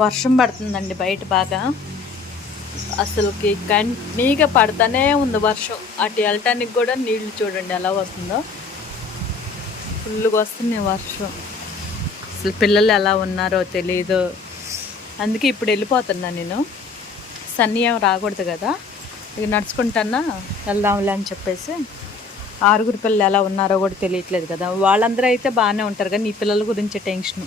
వర్షం పడుతుందండి బయట బాగా. అసలుకి కంటిన్యూగా పడతానే ఉంది వర్షం. అటు వెళ్ళటానికి కూడా నీళ్ళు చూడండి ఎలా వస్తుందో. ఫుల్గా వస్తుంది వర్షం. అసలు పిల్లలు ఎలా ఉన్నారో తెలీదు. అందుకే ఇప్పుడు వెళ్ళిపోతున్నా నేను. సన్నీ ఏం రాకూడదు కదా. ఇక నడుచుకుంటానా? వెళ్దాంలే అని చెప్పేసి. ఆరుగురు పిల్లలు ఎలా ఉన్నారో కూడా తెలియట్లేదు కదా. వాళ్ళందరూ అయితే బాగానే ఉంటారు కానీ నీ పిల్లల గురించి టెన్షన్.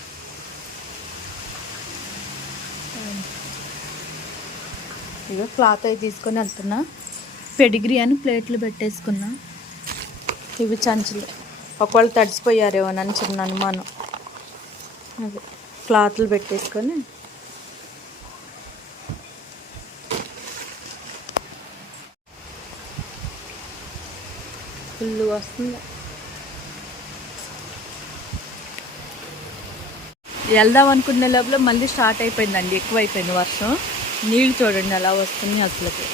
ఇగో క్లాత్ అవి తీసుకొని వెళ్తున్నా పెడిగ్రీ అని ప్లేట్లు పెట్టేసుకున్నా. ఇవి చంచులు. ఒకవేళ తడిసిపోయారేమోనని చిన్న అనుమానం. అదే క్లాత్లు పెట్టేసుకొని. ఫుల్ వస్తుంది. వెళ్దాం అనుకునే లోపల మళ్ళీ స్టార్ట్ అయిపోయిందండి. ఎక్కువ అయిపోయింది వర్షం. నీళ్ళు చూడండి అలా వస్తున్నాయి అసలుకి.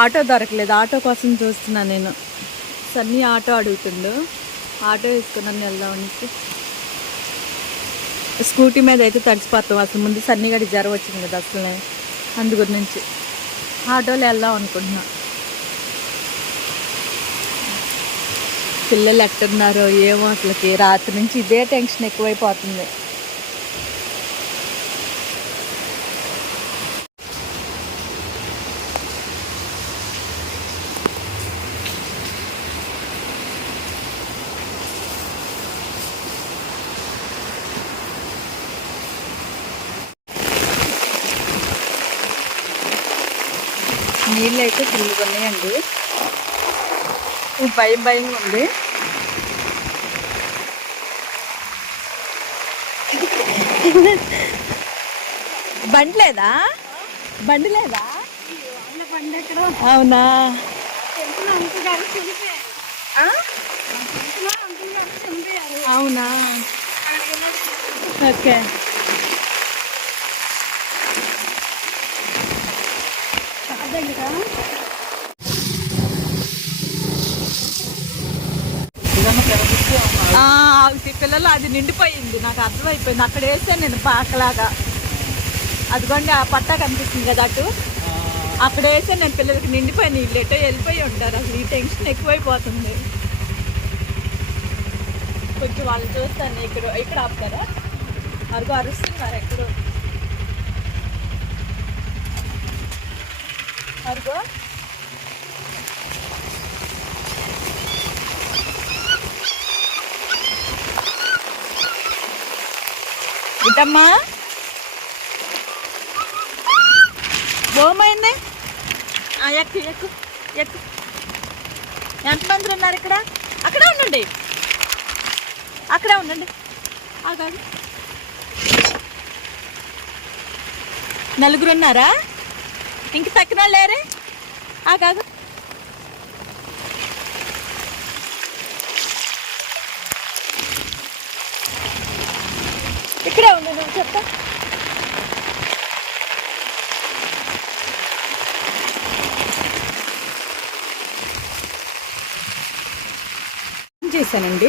ఆటో దొరకలేదు ఆటో కోసం చూస్తున్నా నేను. సన్నీ ఆటో అడుగుతుండు. ఆటో వేసుకున్నాను వెళ్దామనేసి స్కూటీ మీద అయితే తడిచిపోతాం అసలు ముందు సన్నిగడి జ్వరం వచ్చింది కదా అసలు. అందు గురించి ఆటోలో వెళ్దాం అనుకుంటున్నాను పిల్లలు ఎట్టున్నారో ఏమో అసలుకి. రాత్రి నుంచి ఇదే టెన్షన్ ఎక్కువైపోతుంది. నీళ్ళు అయితే ఫుల్గా ఉన్నాయండి భయం భయంగా ఉంది. బండి లేదా బండి లేదా అవునా అవునా? ఓకే ఆ, ఈ పిల్లలు అది నిండిపోయింది. నాకు అర్థమైపోయింది. అక్కడ వేసాను నేను పాకలాగా. అదిగోండి ఆ పట్టా కనిపిస్తుంది కదా అటు. అక్కడ వేసే నేను పిల్లలకి నిండిపోయి నీళ్ళు ఎటో వెళ్ళిపోయి ఉంటారు. అసలు ఈ టెన్షన్ ఎక్కువైపోతుంది. కొంచెం వాళ్ళు చూస్తాను. ఇక్కడ ఇక్కడ ఆపుతారా? అరుగు అరుస్తున్నారు ఎక్కడో. అరుగో ఇటమ్మా బోమైంది ఎక్కు ఎక్కు ఎక్కు. ఎంతమంది ఉన్నారు ఇక్కడ? అక్కడే ఉండండి. అక్కడే ఉండండి. ఆగాడు నలుగురు ఉన్నారా? ఇంక తక్కిన వాళ్ళు లేరే ఆగాగు. చేశానండి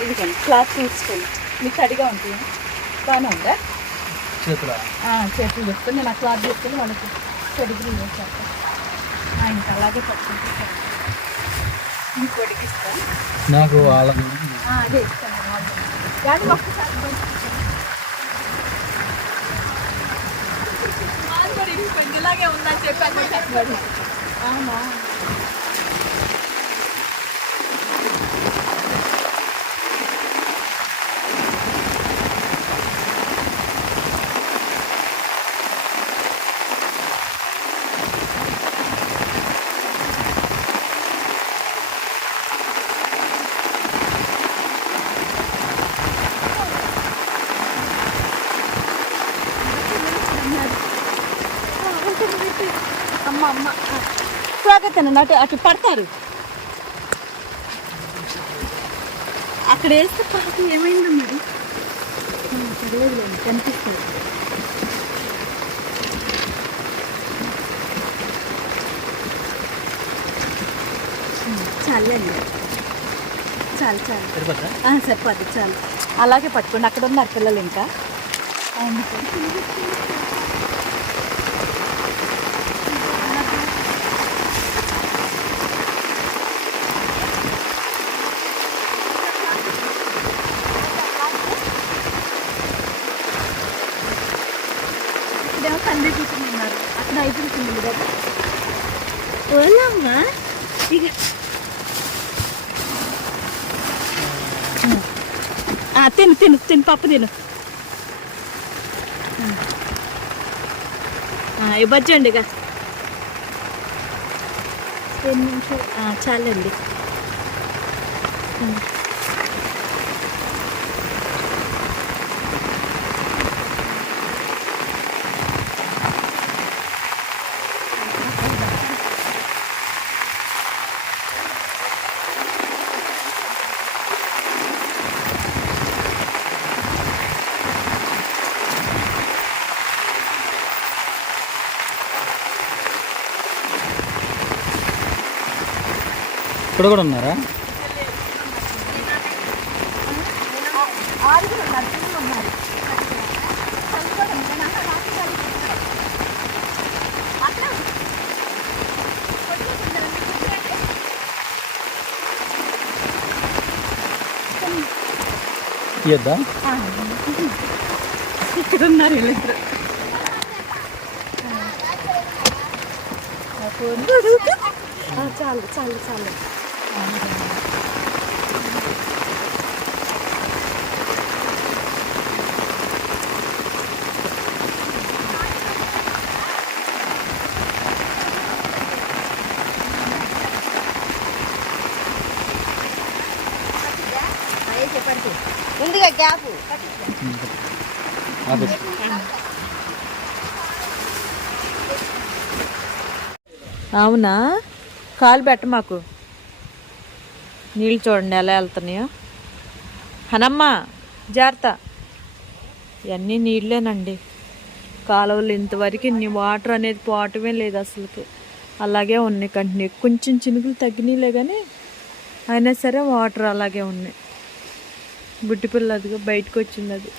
ఇదిగోండి క్లాత్ తీసుకోండి. మీకు తడిగా ఉంటుంది. బాగానే ఉందా? చేతుల? ఆ, చేతులు చెప్తాను. నేను ఆ క్లాత్ తీసుకొని వాళ్ళకి పెడిగ్రీ చేస్తాను ఆయనకి అలాగే పట్టుకుంటాను ఇంకోటికి ఇస్తాను. నాకు అదే ఇస్తాను. కానీ ఒక్కసారి. ఇలాగే ఉందని చెప్పాను. చెప్పాడు అవునా? అమ్మ అమ్మ. స్వాగతం అటు అటు పడతారు. అక్కడ వేస్తే పాప ఏమైందో మరి? కనిపిస్తుంది. చాలండి. చాలు చాలు. సరిపోద్ది? చాలు. అలాగే పట్టుకోండి. అక్కడ ఉన్నారు పిల్లలు ఇంకా ఇక్కడేమో తండ్రి కూర్చుని ఉన్నారు అక్కడ అయిపోతుంది కదా ఓలమ్మా ఇక ఆ, తిను తిను తిను పప్పు తిను. ఇవ్వచ్చండి ఇక చాలండి ఉమ్. ఇక్కడ కూడా ఉన్నారా ఆరుగురు ఉన్నారు పిల్లలు ఉన్నారు చదువుకోవడం నేను అన్న రాత్రి చదువుకుంటున్నాను. అట్లా ఇక్కడ కూడా ఉన్నారా? ఆ, ఇక్కడ ఉన్నారు వీళ్ళిద్దరు చాలు చాలు చాలు. ముందుగా గ్యాప్. అవునా? కాలు పెట్ట మాకు. నీళ్ళు చూడండి ఎలా వెళ్తున్నాయో. హనమ్మ జాగ్రత్త. ఇవన్నీ నీళ్ళేనండి. కాలువలు ఇంతవరకు ఇన్ని వాటర్ అనేది పోవటమే లేదు అసలుకి. అలాగే ఉన్నాయి కంటిన్యూ కొంచెం చినుకులు తగ్గినాయిలే కానీ అయినా సరే వాటర్ అలాగే ఉన్నాయి. బుట్టి పిల్లదిగా బయటకు వచ్చింది అది.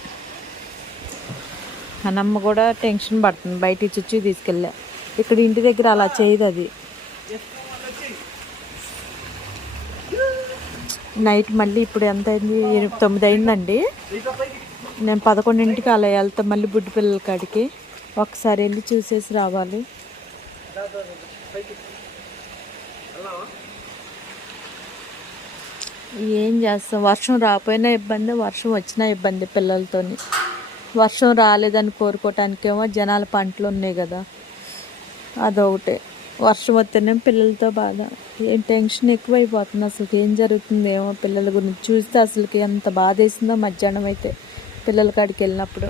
హనమ్మ కూడా టెన్షన్ పడుతుంది. బయట ఇచ్చి తీసుకెళ్ళా. ఇక్కడ ఇంటి దగ్గర అలా చేయదు అది. నైట్ మళ్ళీ ఇప్పుడు ఎంత అయింది తొమ్మిది అయిందండి. నేను పదకొండింటికి అలా వెళ్తాం మళ్ళీ బుడ్డి పిల్లల కాడికి. ఒకసారి వెళ్ళి చూసేసి రావాలి. ఏం చేస్తాం? వర్షం రాకపోయినా ఇబ్బంది వర్షం వచ్చినా ఇబ్బంది పిల్లలతోని. వర్షం రాలేదని కోరుకోవటానికేమో జనాల పంటలు ఉన్నాయి కదా. అదొకటే. వర్షం వస్తేనే పిల్లలతో బాధ. ఏం టెన్షన్ ఎక్కువైపోతుంది అసలు ఏం జరుగుతుంది ఏమో పిల్లల గురించి చూస్తే అసలుకి ఎంత బాధ వేసిందో మధ్యాహ్నం అయితే పిల్లల కాడికి వెళ్ళినప్పుడు.